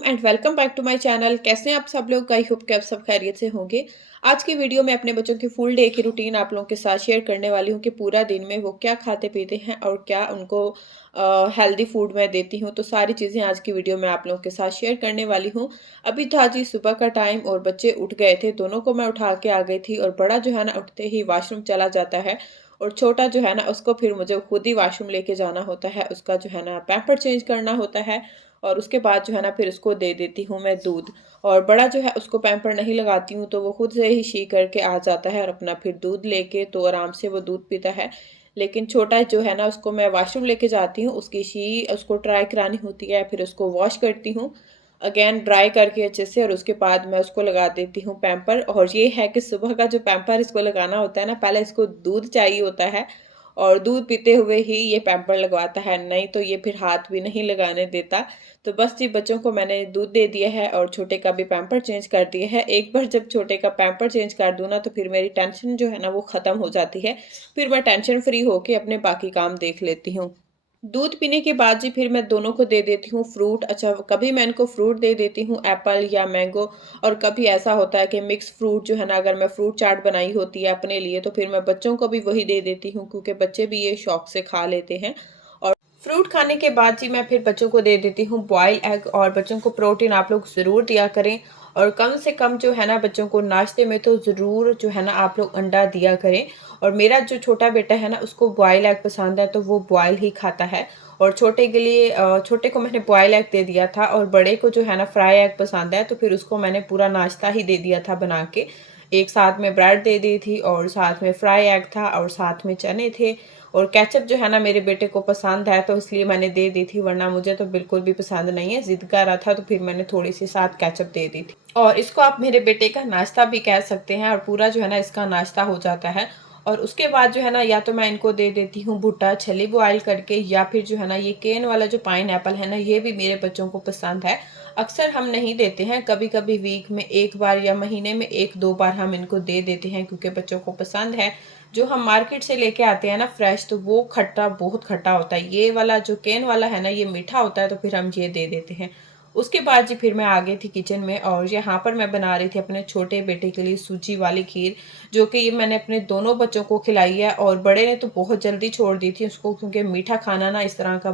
अस्सलाम and welcome back to my channel. कैसे हैं आप सब लोग? आई होप कि आप सब खैरियत से होंगे। आज की वीडियो में अपने बच्चों की फुल डे की रूटीन आप लोगों के साथ शेयर करने वाली हूँ कि पूरा दिन में वो क्या खाते पीते हैं और क्या उनको हेल्दी फूड मैं देती हूँ। तो सारी चीज़ें आज की वीडियो में आप लोगों के साथ शेयर करने वाली हूँ। अभी था जी सुबह का टाइम और बच्चे उठ गए थे, दोनों को मैं उठा के आ गई थी और बड़ा जो है ना उठते ही वॉशरूम चला जाता है और छोटा जो है ना उसको फिर मुझे खुद ही वॉशरूम लेके जाना होता है। उसका जो है ना पैम्पर चेंज करना होता है और उसके बाद जो है ना फिर उसको दे देती हूँ मैं दूध। और बड़ा जो है उसको पैम्पर नहीं लगाती हूँ तो वो खुद से ही शी करके आ जाता है और अपना फिर दूध लेके तो आराम से वो दूध पीता है। लेकिन छोटा जो है ना उसको मैं वॉशरूम लेके जाती हूँ, उसकी शी उसको ट्राई करानी होती है, फिर उसको वॉश करती हूँ अगेन ड्राई करके अच्छे से और उसके बाद मैं उसको लगा देती हूँ पैम्पर। और ये है कि सुबह का जो पैम्पर इसको लगाना होता है ना, पहले इसको दूध चाहिए होता है और दूध पीते हुए ही ये पैम्पर लगवाता है, नहीं तो ये फिर हाथ भी नहीं लगाने देता। तो बस जी बच्चों को मैंने दूध दे दिया है और छोटे का भी पैम्पर चेंज कर दिया है। एक बार जब छोटे का पैम्पर चेंज कर दूँ ना तो फिर मेरी टेंशन जो है ना वो ख़त्म हो जाती है। फिर मैं टेंशन फ्री होके अपने बाकी काम देख लेती हूँ। दूध पीने के बाद जी फिर मैं दोनों को दे देती हूँ फ्रूट। अच्छा, कभी मैं इनको फ्रूट दे देती हूँ एप्पल या मैंगो, और कभी ऐसा होता है कि मिक्स फ्रूट जो है ना, अगर मैं फ्रूट चाट बनाई होती है अपने लिए तो फिर मैं बच्चों को भी वही दे देती हूँ क्योंकि बच्चे भी ये शौक से खा लेते हैं। और फ्रूट खाने के बाद जी मैं फिर बच्चों को दे देती हूँ बॉयल एग। और बच्चों को प्रोटीन आप लोग ज़रूर दिया करें और कम से कम जो है ना बच्चों को नाश्ते में तो ज़रूर जो है ना आप लोग अंडा दिया करें। और मेरा जो छोटा बेटा है ना उसको बॉयल एग पसंद है तो वो बॉयल ही खाता है। और छोटे के लिए छोटे को मैंने बॉयल एग दे दिया था और बड़े को जो है ना फ्राई एग पसंद है तो फिर उसको मैंने पूरा नाश्ता ही दे दिया था बना के। एक साथ में ब्रेड दे दी थी और साथ में फ्राई एग था और साथ में चने थे। और केचप जो है ना मेरे बेटे को पसंद है तो इसलिए मैंने दे दी थी, वरना मुझे तो बिल्कुल भी पसंद नहीं है। जिद कर रहा था तो फिर मैंने थोड़ी सी साथ केचप दे दी थी। और इसको आप मेरे बेटे का नाश्ता भी कह सकते हैं और पूरा जो है ना इसका नाश्ता हो जाता है। और उसके बाद जो है ना या तो मैं इनको दे देती हूँ भुट्टा छली बॉयल करके, या फिर जो है ना ये केन वाला जो पाइन एप्पल है ना ये भी मेरे बच्चों को पसंद है। अक्सर हम नहीं देते हैं, कभी कभी वीक में एक बार या महीने में एक दो बार हम इनको दे देते हैं क्योंकि बच्चों को पसंद है। जो हम मार्केट से लेके आते हैं ना फ्रेश तो वो खट्टा, बहुत खट्टा होता है। ये वाला जो केन वाला है ना ये मीठा होता है तो फिर हम ये दे देते हैं। उसके बाद जी फिर मैं आ गई थी किचन में और यहाँ पर मैं बना रही थी अपने छोटे बेटे के लिए सूजी वाली खीर, जो कि ये मैंने अपने दोनों बच्चों को खिलाई है। और बड़े ने तो बहुत जल्दी छोड़ दी थी उसको क्योंकि मीठा खाना ना इस तरह का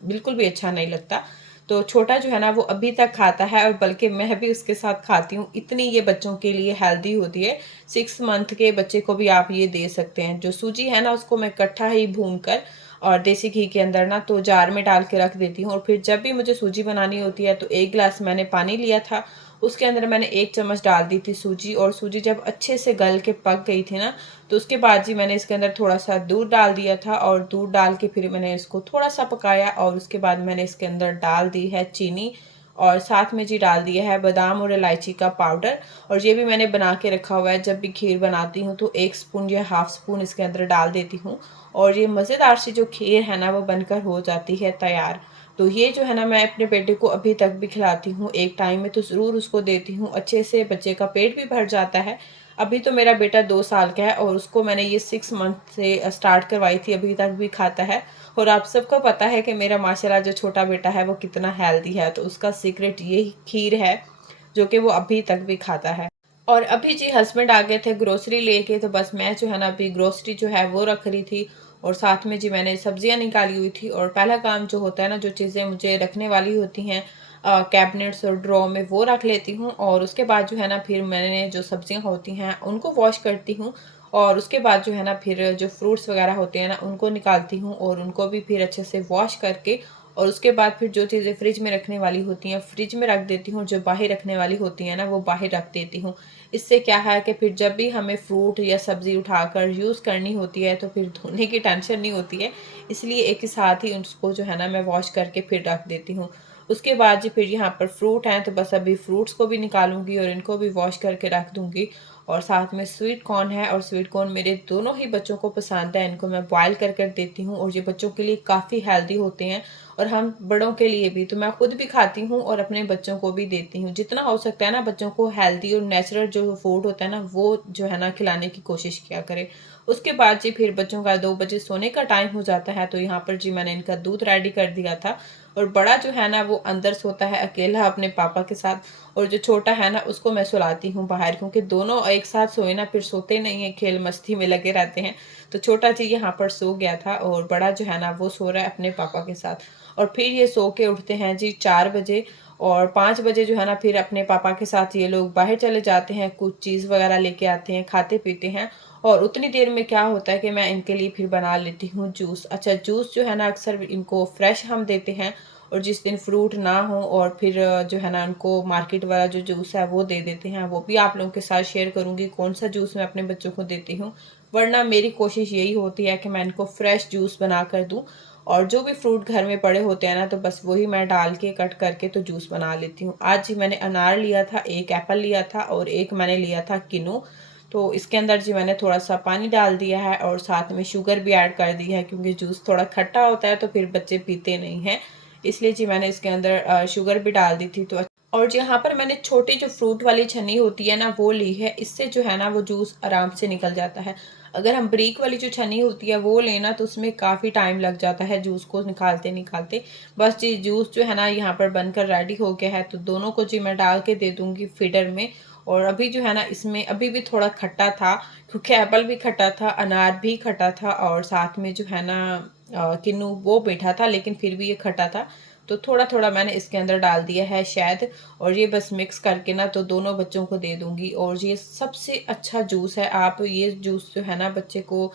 बिल्कुल भी अच्छा नहीं लगता। तो छोटा जो है ना वो अभी तक खाता है और बल्कि मैं भी उसके साथ खाती हूँ, इतनी ये बच्चों के लिए हेल्दी होती है। 6 मंथ के बच्चे को भी आप ये दे सकते हैं। जो सूजी है ना उसको मैं इकट्ठा ही भून कर और देसी घी के अंदर ना तो जार में डाल के रख देती हूँ। और फिर जब भी मुझे सूजी बनानी होती है तो 1 गिलास मैंने पानी लिया था, उसके अंदर मैंने 1 चम्मच डाल दी थी सूजी। और सूजी जब अच्छे से गल के पक गई थी ना तो उसके बाद जी मैंने इसके अंदर थोड़ा सा दूध डाल दिया था और दूध डाल के फिर मैंने इसको थोड़ा सा पकाया। और उसके बाद मैंने इसके अंदर डाल दी है चीनी और साथ में जी डाल दिया है बादाम और इलायची का पाउडर। और ये भी मैंने बना के रखा हुआ है, जब भी खीर बनाती हूँ तो 1 स्पून या हाफ स्पून इसके अंदर डाल देती हूँ और ये मज़ेदार सी जो खीर है ना वो बनकर हो जाती है तैयार। तो ये जो है ना मैं अपने बेटे को अभी तक भी खिलाती हूँ, एक टाइम में तो ज़रूर उसको देती हूँ, अच्छे से बच्चे का पेट भी भर जाता है। अभी तो मेरा बेटा 2 साल का है और उसको मैंने ये 6 मंथ से स्टार्ट करवाई थी, अभी तक भी खाता है। और आप सबको पता है कि मेरा माशाल्लाह जो छोटा बेटा है वो कितना हेल्दी है, तो उसका सीक्रेट यही खीर है जो कि वो अभी तक भी खाता है। और अभी जी हस्बैंड आ गए थे ग्रोसरी लेके, तो बस मैं जो है ना अभी ग्रोसरी जो है वो रख रही थी और साथ में जी मैंने सब्जियां निकाली हुई थी। और पहला काम जो होता है ना, जो चीज़ें मुझे रखने वाली होती हैं कैबिनेट्स और ड्रॉ में वो रख लेती हूँ। और उसके बाद जो है ना फिर मैंने जो सब्जियां होती हैं उनको वॉश करती हूँ। और उसके बाद जो है ना फिर जो फ्रूट्स वगैरह होते हैं ना उनको निकालती हूँ और उनको भी फिर अच्छे से वॉश करके और उसके बाद फिर जो चीज़ें फ्रिज में रखने वाली होती हैं फ्रिज में रख देती हूँ, जो बाहर रखने वाली होती हैं ना वो बाहर रख देती हूँ। इससे क्या है कि फिर जब भी हमें फ्रूट या सब्ज़ी उठाकर यूज़ करनी होती है तो फिर धोने की टेंशन नहीं होती है। इसलिए एक ही साथ ही उसको जो है ना मैं वॉश करके फिर रख देती हूँ। उसके बाद जी फिर यहाँ पर फ्रूट हैं तो बस अभी फ्रूट्स को भी निकालूंगी और इनको भी वॉश करके रख दूंगी। और साथ में स्वीट कॉर्न है और स्वीट कॉर्न मेरे दोनों ही बच्चों को पसंद है, इनको मैं बॉयल कर देती हूँ और ये बच्चों के लिए काफ़ी हेल्दी होते हैं और हम बड़ों के लिए भी। तो मैं खुद भी खाती हूँ और अपने बच्चों को भी देती हूँ। जितना हो सकता है ना बच्चों को हेल्दी और नेचुरल जो फूड होता है ना वो जो है ना खिलाने की कोशिश किया करें। उसके बाद जी फिर बच्चों का 2 बजे सोने का टाइम हो जाता है तो यहाँ पर जी मैंने इनका दूध रेडी कर दिया था और बड़ा जो है ना वो अंदर सोता है अकेला अपने पापा के साथ, और जो छोटा है ना उसको मैं सुलाती हूँ बाहर, क्योंकि दोनों एक साथ सोए ना फिर सोते नहीं है, खेल मस्ती में लगे रहते हैं। तो छोटा जी यहाँ पर सो गया था और बड़ा जो है ना वो सो रहा है अपने पापा के साथ। और फिर ये सो के उठते हैं जी 4 बजे, और 5 बजे जो है ना फिर अपने पापा के साथ ये लोग बाहर चले जाते हैं, कुछ चीज़ वगैरह लेके आते हैं, खाते पीते हैं। और उतनी देर में क्या होता है कि मैं इनके लिए फिर बना लेती हूँ जूस। अच्छा, जूस जो है ना अक्सर इनको फ्रेश हम देते हैं, और जिस दिन फ्रूट ना हो और फिर जो है ना उनको मार्केट वाला जो जूस है वो दे देते हैं। वो भी आप लोगों के साथ शेयर करूँगी कौन सा जूस मैं अपने बच्चों को देती हूँ। वरना मेरी कोशिश यही होती है कि मैं इनको फ्रेश जूस बना कर दूँ, और जो भी फ्रूट घर में पड़े होते हैं ना तो बस वही मैं डाल के कट करके तो जूस बना लेती हूँ। आज जी मैंने अनार लिया था, एक एप्पल लिया था और एक मैंने लिया था किनू। तो इसके अंदर जी मैंने थोड़ा सा पानी डाल दिया है और साथ में शुगर भी ऐड कर दी है, क्योंकि जूस थोड़ा खट्टा होता है तो फिर बच्चे पीते नहीं हैं। इसलिए जी मैंने इसके अंदर शुगर भी डाल दी थी। तो और जी यहाँ पर मैंने छोटी जो फ्रूट वाली छन्नी होती है ना वो ली है, इससे जो है ना वो जूस आराम से निकल जाता है। अगर हम ब्रीक वाली जो छन्नी होती है वो लेना तो उसमें काफ़ी टाइम लग जाता है जूस को निकालते निकालते। बस जी जूस जो है ना यहाँ पर बनकर रेडी हो गया है, तो दोनों को जी मैं डाल के दे दूँगी फीडर में। और अभी जो है ना इसमें अभी भी थोड़ा खट्टा था, क्योंकि एप्पल भी खट्टा था, अनार भी खट्टा था, और साथ में जो है ना किन्नू वो मीठा था लेकिन फिर भी ये खट्टा था। तो थोड़ा थोड़ा मैंने इसके अंदर डाल दिया है शहद, और ये बस मिक्स करके ना तो दोनों बच्चों को दे दूंगी। और ये सबसे अच्छा जूस है, आप ये जूस जो है ना बच्चे को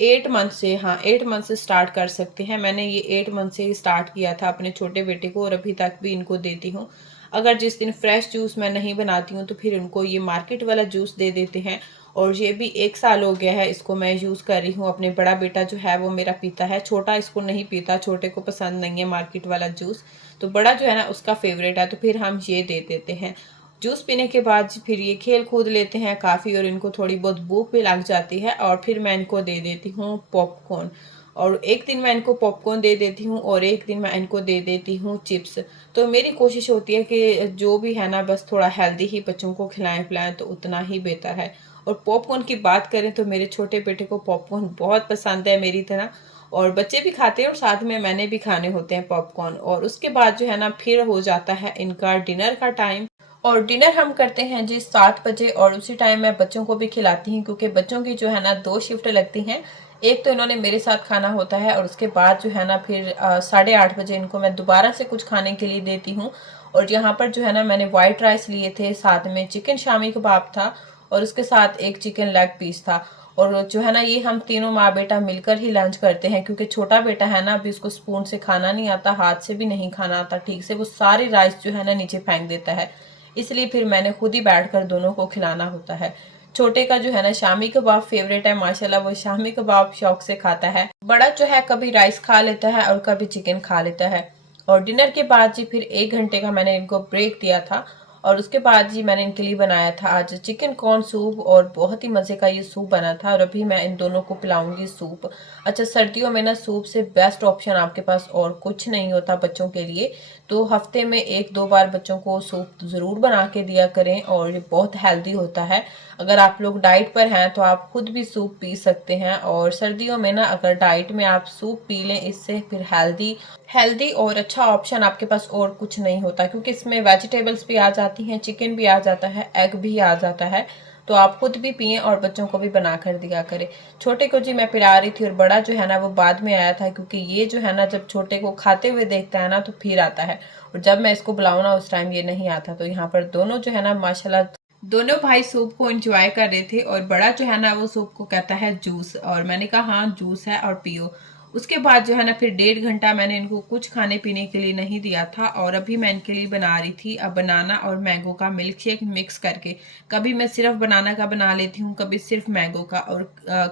8 मंथ से, हाँ 8 मंथ से स्टार्ट कर सकते हैं। मैंने ये 8 मंथ से ही स्टार्ट किया था अपने छोटे बेटे को, और अभी तक भी इनको देती हूँ। अगर जिस दिन फ्रेश जूस मैं नहीं बनाती हूँ तो फिर उनको ये मार्केट वाला जूस दे देते हैं। और ये भी 1 साल हो गया है इसको मैं यूज़ कर रही हूँ। अपने बड़ा बेटा जो है वो मेरा पीता है, छोटा इसको नहीं पीता, छोटे को पसंद नहीं है मार्केट वाला जूस। तो बड़ा जो है ना उसका फेवरेट है, तो फिर हम ये दे देते हैं। जूस पीने के बाद फिर ये खेल कूद लेते हैं काफ़ी, और इनको थोड़ी बहुत भूख भी लग जाती है, और फिर मैं इनको दे देती हूँ पॉपकॉर्न। और एक दिन मैं इनको पॉपकॉर्न दे देती हूँ और एक दिन मैं इनको दे देती हूँ चिप्स। तो मेरी कोशिश होती है कि जो भी है ना बस थोड़ा हेल्दी ही बच्चों को खिलाएं पिलाएं तो उतना ही बेहतर है। और पॉपकॉर्न की बात करें तो मेरे छोटे बेटे को पॉपकॉर्न बहुत पसंद है मेरी तरह, और बच्चे भी खाते हैं और साथ में मैंने भी खाने होते हैं पॉपकॉर्न। और उसके बाद जो है ना फिर हो जाता है इनका डिनर का टाइम। और डिनर हम करते हैं जी 7 बजे, और उसी टाइम मैं बच्चों को भी खिलाती हूँ, क्योंकि बच्चों की जो है ना 2 शिफ्ट लगती हैं। एक तो इन्होंने मेरे साथ खाना होता है, और उसके बाद जो है ना फिर 8:30 बजे इनको मैं दोबारा से कुछ खाने के लिए देती हूँ। और यहाँ पर जो है ना मैंने वाइट राइस लिए थे, साथ में चिकन शामी कबाब था, और उसके साथ एक चिकन लेग पीस था। और जो है ना ये हम तीनों माँ बेटा मिलकर ही लंच करते हैं, क्योंकि छोटा बेटा है ना अभी उसको स्पून से खाना नहीं आता, हाथ से भी नहीं खाना आता ठीक से, वो सारी राइस जो है ना नीचे फेंक देता है। इसलिए फिर मैंने खुद ही बैठकर दोनों को खिलाना होता है। छोटे का जो है ना शामी कबाब फेवरेट है, माशाल्लाह वो शामी कबाब शौक से खाता है। बड़ा जो है कभी राइस खा लेता है और कभी चिकन खा लेता है। और डिनर के बाद जी फिर 1 घंटे का मैंने इनको ब्रेक दिया था, और उसके बाद जी मैंने इनके लिए बनाया था आज चिकन कॉर्न सूप, और बहुत ही मज़े का ये सूप बना था, और अभी मैं इन दोनों को पिलाऊंगी सूप। अच्छा, सर्दियों में ना सूप से बेस्ट ऑप्शन आपके पास और कुछ नहीं होता बच्चों के लिए। तो हफ्ते में 1-2 बार बच्चों को सूप ज़रूर बना के दिया करें, और ये बहुत हेल्दी होता है। अगर आप लोग डाइट पर हैं तो आप खुद भी सूप पी सकते हैं, और सर्दियों में ना अगर डाइट में आप सूप पी लें, इससे फिर हेल्दी हेल्दी और अच्छा ऑप्शन आपके पास और कुछ नहीं होता, क्योंकि इसमें वेजिटेबल्स भी आ जाती हैं, चिकन भी आ जाता है, एग भी आ जाता है। तो आप खुद भी पिएं और बच्चों को भी बना कर दिया करें। छोटे को जी मैं पिला रही थी, और बड़ा जो है ना वो बाद में आया था, क्योंकि ये जो है ना जब छोटे को खाते हुए देखता है ना तो फिर आता है, और जब मैं इसको बुलाऊँ ना उस टाइम ये नहीं आता। तो यहाँ पर दोनों जो है ना माशाल्लाह दोनों भाई सूप को एंजॉय कर रहे थे, और बड़ा जो है ना वो सूप को कहता है जूस, और मैंने कहा हाँ जूस है और पियो। उसके बाद जो है ना फिर 1.5 घंटा मैंने इनको कुछ खाने पीने के लिए नहीं दिया था, और अभी मैं इनके लिए बना रही थी अब बनाना और मैंगो का मिल्क शेक मिक्स करके। कभी मैं सिर्फ बनाना का बना लेती हूँ, कभी सिर्फ मैंगो का, और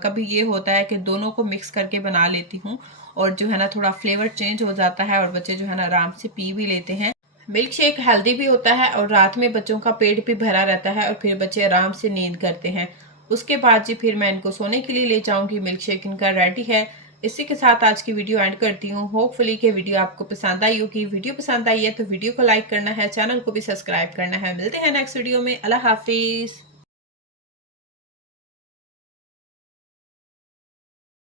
कभी ये होता है कि दोनों को मिक्स करके बना लेती हूँ, और जो है ना थोड़ा फ्लेवर चेंज हो जाता है, और बच्चे जो है ना आराम से पी भी लेते हैं। मिल्क शेक हेल्दी भी होता है, और रात में बच्चों का पेट भी भरा रहता है, और फिर बच्चे आराम से नींद करते हैं। उसके बाद जी फिर मैं इनको सोने के लिए ले जाऊंगी, मिल्क शेक इनका रेडी है। इसी के साथ आज की वीडियो एंड करती हूँ। होपफुली कि वीडियो आपको पसंद आई होगी। वीडियो पसंद आई है तो वीडियो को लाइक करना है, चैनल को भी सब्सक्राइब करना है। मिलते हैं नेक्स्ट वीडियो में। अल्लाह हाफिज।